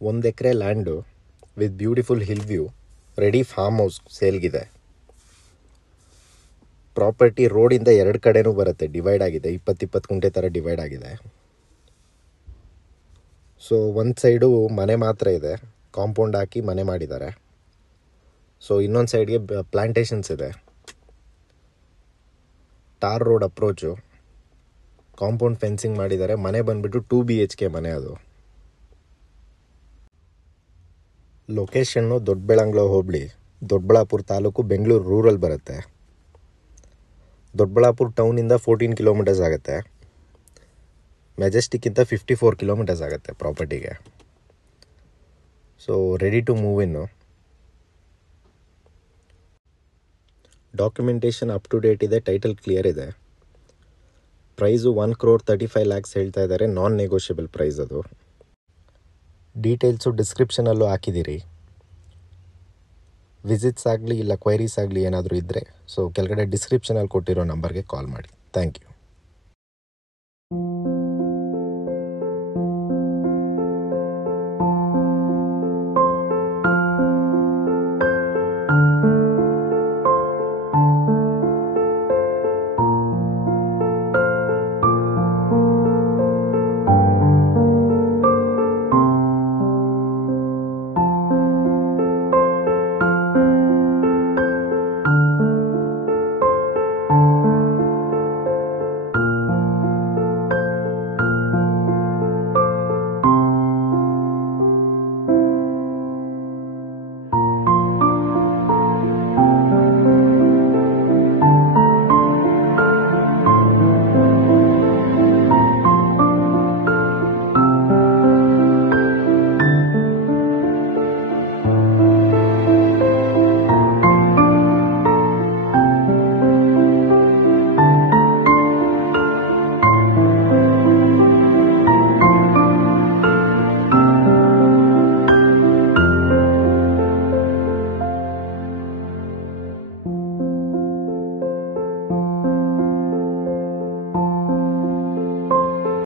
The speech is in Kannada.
1 acre land with beautiful hill view, ready farm house ಸೇಲ್ಗಿದೆ. ಪ್ರಾಪರ್ಟಿ ರೋಡಿಂದ 2 ಕಡೆನೂ ಬರುತ್ತೆ, ಡಿವೈಡ್ ಆಗಿದೆ, 20 ಗುಂಟೆ ಥರ ಡಿವೈಡ್ ಆಗಿದೆ. ಸೊ ಒಂದು ಸೈಡು ಮನೆ ಮಾತ್ರ ಇದೆ, ಕಾಂಪೌಂಡ್ ಹಾಕಿ ಮನೆ ಮಾಡಿದ್ದಾರೆ. ಸೊ ಇನ್ನೊಂದು ಸೈಡ್ಗೆ ಪ್ಲಾಂಟೇಶನ್ಸ್ ಇದೆ. Tar road approach, compound fencing ಮಾಡಿದ್ದಾರೆ. ಮನೆ ಬಂದುಬಿಟ್ಟು 2 BHK ಮನೆ. ಅದು ಲೊಕೇಶನ್ನು ದೊಡ್ಡಬೆಳಂಗ್ಲ ಹೋಬಳಿ, ದೊಡ್ಡಬಳ್ಳಾಪುರ ತಾಲೂಕು, ಬೆಂಗಳೂರು ರೂರಲ್ ಬರುತ್ತೆ. ದೊಡ್ಡಬಳ್ಳಾಪುರ ಟೌನಿಂದ 14 ಕಿಲೋಮೀಟರ್ಸ್ ಆಗುತ್ತೆ. ಮೆಜೆಸ್ಟಿಕ್ಕಿಂತ 54 ಕಿಲೋಮೀಟರ್ಸ್ ಆಗುತ್ತೆ ಪ್ರಾಪರ್ಟಿಗೆ. ಸೊ ರೆಡಿ ಟು ಮೂವ್ ಇನ್ನು. ಡಾಕ್ಯುಮೆಂಟೇಷನ್ ಅಪ್ ಟು ಡೇಟ್ ಇದೆ, ಟೈಟಲ್ ಕ್ಲಿಯರ್ ಇದೆ. ಪ್ರೈಸು 1,35,00,000 ಹೇಳ್ತಾ ಇದ್ದಾರೆ, ನಾನ್ ನೆಗೋಷಿಯಬಲ್ ಪ್ರೈಸ್. ಅದು ಡೀಟೇಲ್ಸು ಡಿಸ್ಕ್ರಿಪ್ಷನಲ್ಲೂ ಹಾಕಿದ್ದೀರಿ. ವಿಸಿಟ್ಸ್ ಆಗಲಿ ಇಲ್ಲ ಕ್ವೈರೀಸ್ ಆಗಲಿ ಏನಾದರೂ ಇದ್ದರೆ ಸೊ ಕೆಳಗಡೆ ಡಿಸ್ಕ್ರಿಪ್ಷನಲ್ಲಿ ಕೊಟ್ಟಿರೋ ನಂಬರ್ಗೆ ಕಾಲ್ ಮಾಡಿ. Thank you.